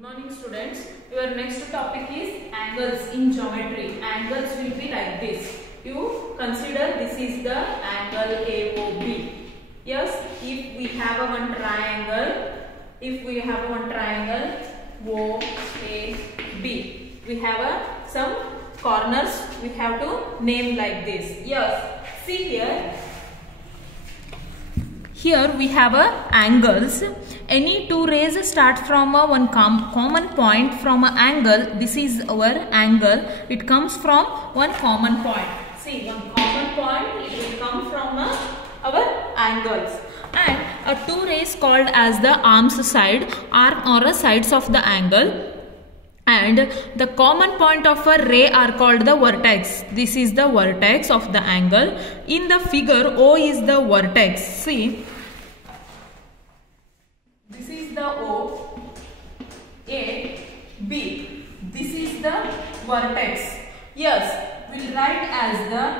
Good morning students. Your next topic is angles in geometry. Angles will be like this. You consider this is the angle AOB. Yes, if we have one triangle OAB, we have some corners we have to name like this. Yes, see here. Here we have angles. Any two rays start from one common point from an angle. This is our angle. It comes from one common point. See, one common point, it will come from our angles. And two rays called as the arms side or sides of the angle. And the common point of a ray are called the vertex. This is the vertex of the angle. In the figure, O is the vertex. See, this is the O, A, B. This is the vertex. Yes, we'll write as the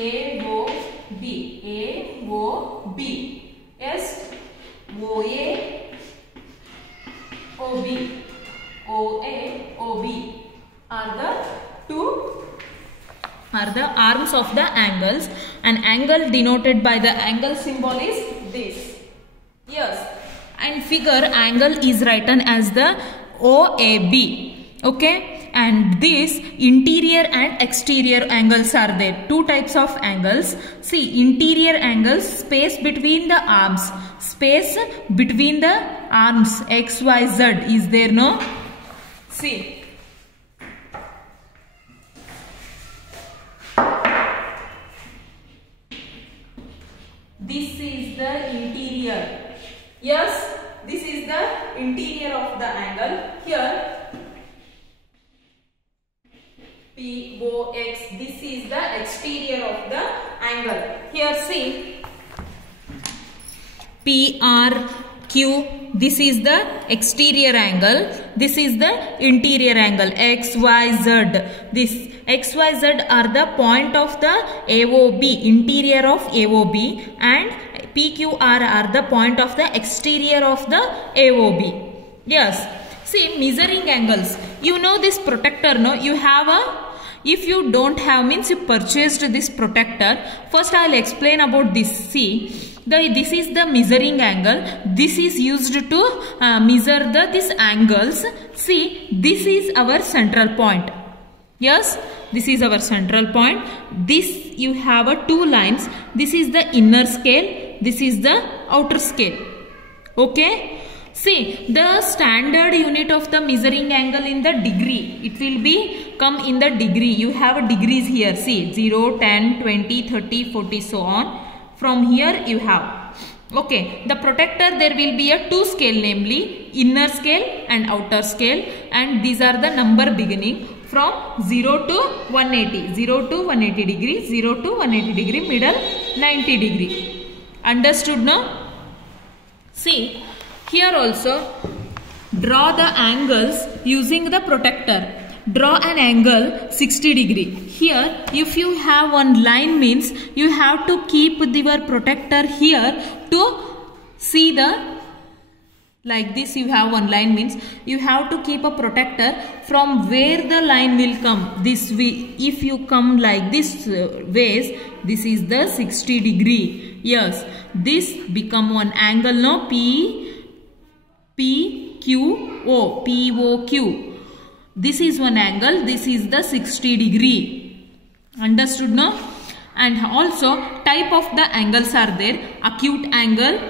AOB. Yes, OA, OB. OA, OB are the arms of the angles. An angle denoted by the angle symbol is this. Yes, and figure angle is written as the OAB. Okay, and this interior and exterior angles are there. Two types of angles. See, interior angles, space between the arms. Space between the arms X, Y, Z is there, no? See, this is the interior. Yes, this is the interior of the angle. Here, POX, this is the exterior of the angle. Here, see, PRQ, this is the exterior angle. This is the interior angle, XYZ. This XYZ are the point of the AOB, interior of AOB, and PQR are the point of the exterior of the AOB. Yes. See, measuring angles. You know this protector, no? You have if you don't have, means you purchased this protector. First I will explain about this. See, this is the measuring angle. This is used to measure these angles. See, this is our central point. Yes, this is our central point. This you have two lines. This is the inner scale. This is the outer scale. Okay. See, the standard unit of the measuring angle in the degree. It will be come in the degree. You have degrees here. See, 0, 10, 20, 30, 40, so on. From here you have. Okay, the protector, there will be a two scale, namely inner scale and outer scale, and these are the number beginning from 0 to 180. 0 to 180 degree, 0 to 180 degree, middle 90 degree. Understood, no? See, here also draw the angles using the protector. Draw an angle 60 degree. Here, if you have one line, means you have to keep your protector here to see the, like this you have one line, means you have to keep a protector from where the line will come. This way, if you come like this ways, this is the 60 degree. Yes, this become one angle, no? PQO, POQ. This is one angle, this is the 60 degree. Understood, no? And also type of the angles are there. Acute angle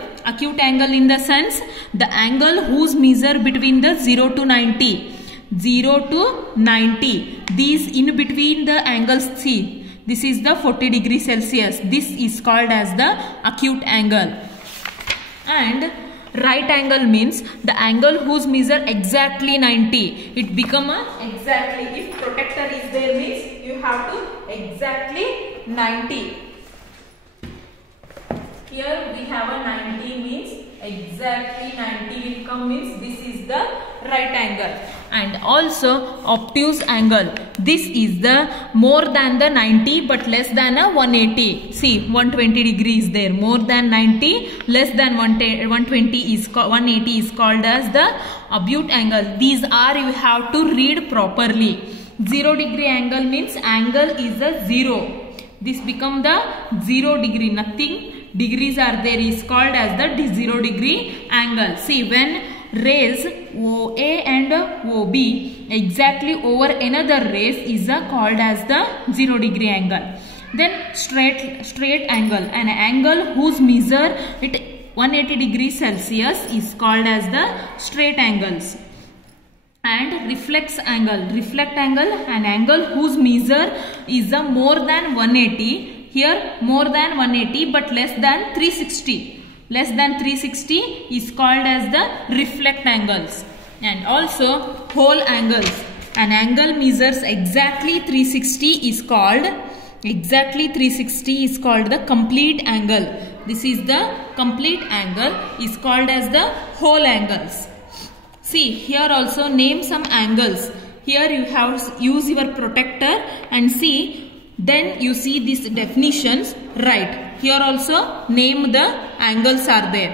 in the sense the angle whose measure between the 0 to 90. 0 to 90. These in between the angles, see, this is the 40 degree Celsius. This is called as the acute angle. And right angle means the angle whose measure exactly 90. It become exactly, if protector is there, means you have to exactly 90. Here we have a 90, means exactly 90 will come, means this is the right angle. And also obtuse angle. This is the more than the 90 but less than a 180. See, 120 degrees there. More than 90, less than 180 is called as the obtuse angle. These are you have to read properly. 0 degree angle means angle is a 0. This become the 0 degree. Nothing degrees are there is called as the 0 degree angle. See, when rays OA and OB exactly over another rays is called as the 0 degree angle. Then straight angle, an angle whose measure at 180 degrees Celsius is called as the straight angles. And reflex angle, an angle whose measure is more than 180. Here more than 180 but less than 360. Less than 360 is called as the reflect angles. And also whole angles. An angle measures exactly 360 is called the complete angle. This is the complete angle is called as the whole angles. See, here also name some angles. Here you have use your protractor and see. Then you see these definitions, right. Here also name the angles are there.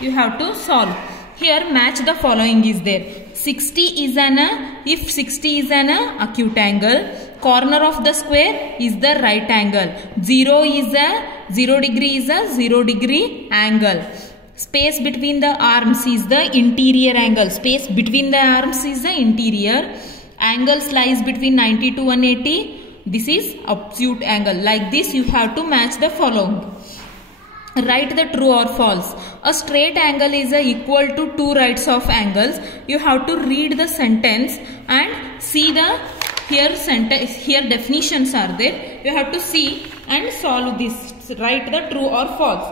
You have to solve. Here match the following is there. If 60 is an acute angle, corner of the square is the right angle. 0 degree is a 0 degree angle. Space between the arms is the interior angle. Space between the arms is the interior. Angles lies between 90 to 180. This is obtuse angle. Like this you have to match the following. Write the true or false. A straight angle is equal to 2 rights of angles. You have to read the sentence and see the here definitions are there. You have to see and solve this. Write the true or false.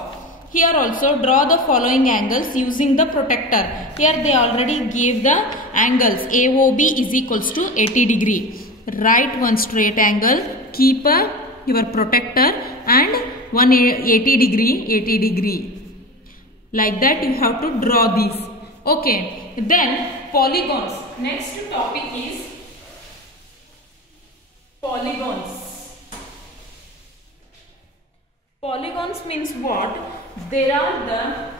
Here also draw the following angles using the protractor. Here they already gave the angles. AOB is equals to 80 degree. Write one straight angle. Keep your protractor and 80 degree. Like that you have to draw these. Okay. Then polygons. Next topic is polygons. Polygons means what? There are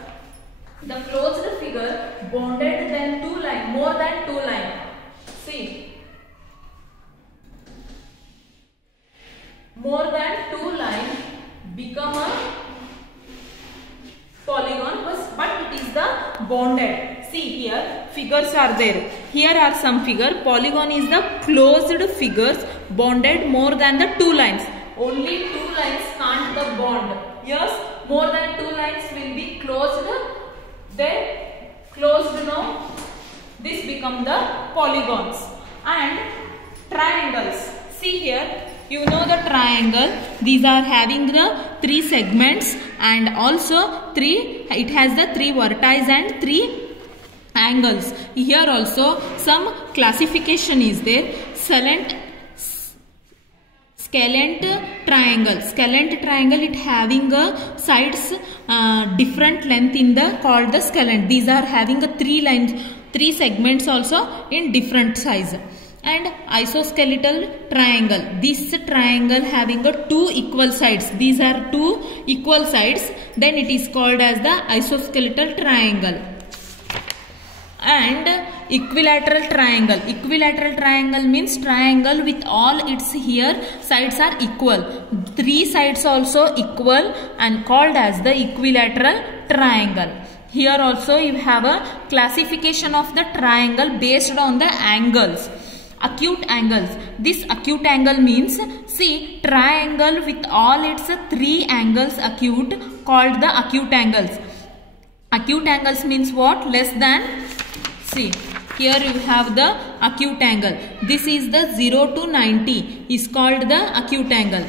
the closed figure bonded than 2 line, more than 2 line. See, more than 2 line become a polygon, but it is the bonded. See, here figures are there. Here are some figure. Polygon is the closed figures bonded more than the 2 lines. Only 2 lines can't the bond. Yes, more than 2 lines will be closed. Then closed no. This become the polygons. And triangles. See here, you know the triangle. These are having the 3 segments and also it has the 3 vertices and 3 angles. Here also some classification is there. Scalent triangle. Scalent triangle, it having a sides different length in the called the scalent. These are having a 3 segments also in different size. And isosceles triangle. This triangle having a 2 equal sides. These are 2 equal sides. Then it is called as the isosceles triangle. And equilateral triangle. Equilateral triangle means triangle with all its here sides are equal. 3 sides also equal and called as the equilateral triangle. Here also you have a classification of the triangle based on the angles. Acute angles. This acute angle means, see, triangle with all its 3 angles acute called the acute angles. Acute angles means what? Less than, see, here you have the acute angle. This is the 0 to 90 is called the acute angle.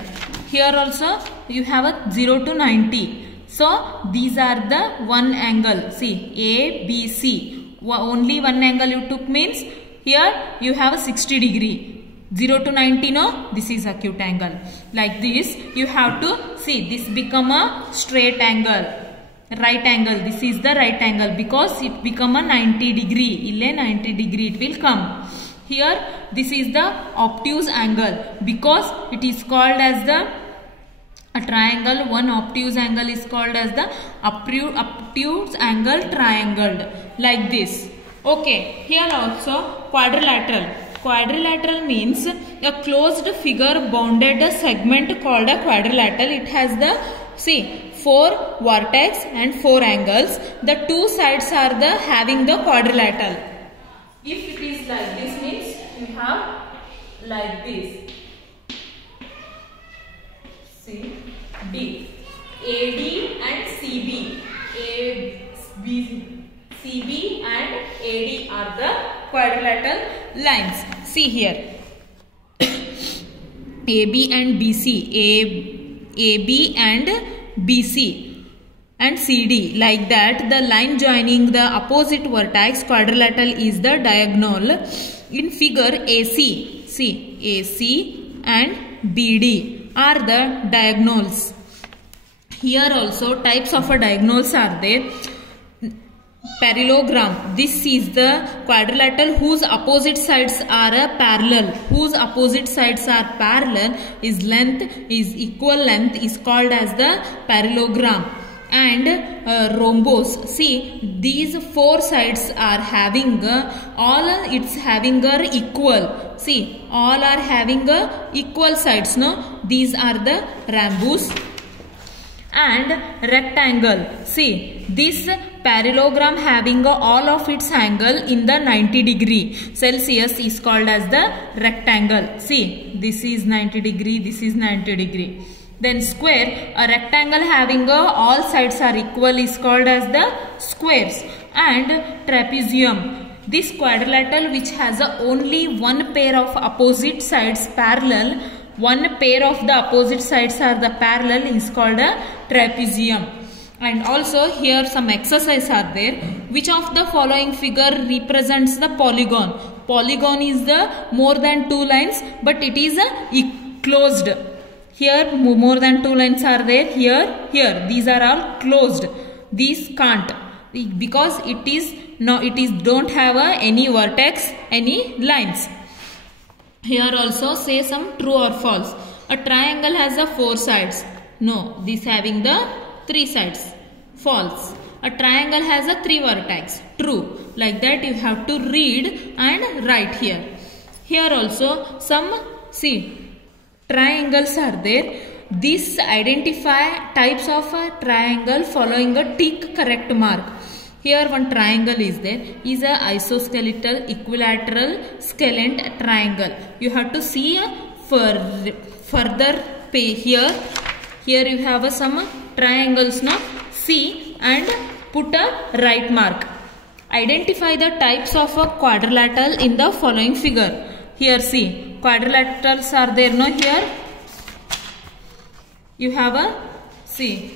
Here also you have a 0 to 90. So these are the one angle. See, A, B, C. Only one angle you took means here you have a 60 degree. 0 to 90 no, this is acute angle. Like this you have to see, this become a straight angle. right angle. This is the right angle because it become a 90 degree. Ille 90 degree it will come. Here this is the obtuse angle because it is called as the a triangle. One obtuse angle is called as the obtuse angle triangled, like this. Okay, here also quadrilateral. Quadrilateral means a closed figure bounded segment called a quadrilateral. It has the, see, 4 vertex and 4 angles. The 2 sides are the having the quadrilateral. If it is like this means you have like this. See, D, AD and CB. CB and AD are the quadrilateral lines. See here, AB and BC, AB and BC and CD, like that. The line joining the opposite vertex quadrilateral is the diagonal. In figure AC, see, AC and BD are the diagonals. Here also types of a diagonals are there. Parallelogram, this is the quadrilateral whose opposite sides are parallel. Whose opposite sides are parallel, is length is equal length is called as the parallelogram. And rhombus, see, these 4 sides are having all it's having equal. See, all are having equal sides, no? These are the rhombus. And rectangle, see, this parallelogram having all of its angle in the 90 degree Celsius is called as the rectangle. See, this is 90 degree, this is 90 degree. Then square, a rectangle having all sides are equal is called as the squares. And trapezium, this quadrilateral which has only one pair of opposite sides parallel, one pair of the opposite sides are the parallel, is called a trapezium. And also here some exercise are there. Which of the following figure represents the polygon? Polygon is the more than 2 lines, but it is closed. Here more than 2 lines are there. Here these are all closed. These can't, because it is don't have any vertex, any lines. Here also say some true or false. A triangle has 4 sides. No, this having the 3 sides. False. A triangle has 3 vertex. True. Like that you have to read and write here. Here also some, see, triangles are there. This identify types of a triangle following a tick correct mark. Here one triangle is there, is a isosskeletal equilateral scalent triangle. You have to see further here. Here you have some triangles, no? See and put a right mark. Identify the types of a quadrilateral in the following figure. Here see, quadrilaterals are there, no? Here you have a, see,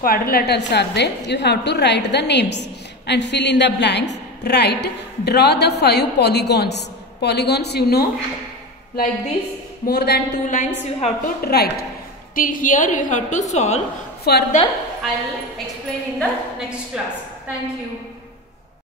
quadrilaterals are there. You have to write the names and fill in the blanks. Write, draw the 5 polygons. Polygons, you know, like this, more than 2 lines you have to write. Till here you have to solve. Further I will explain in the next class. Thank you.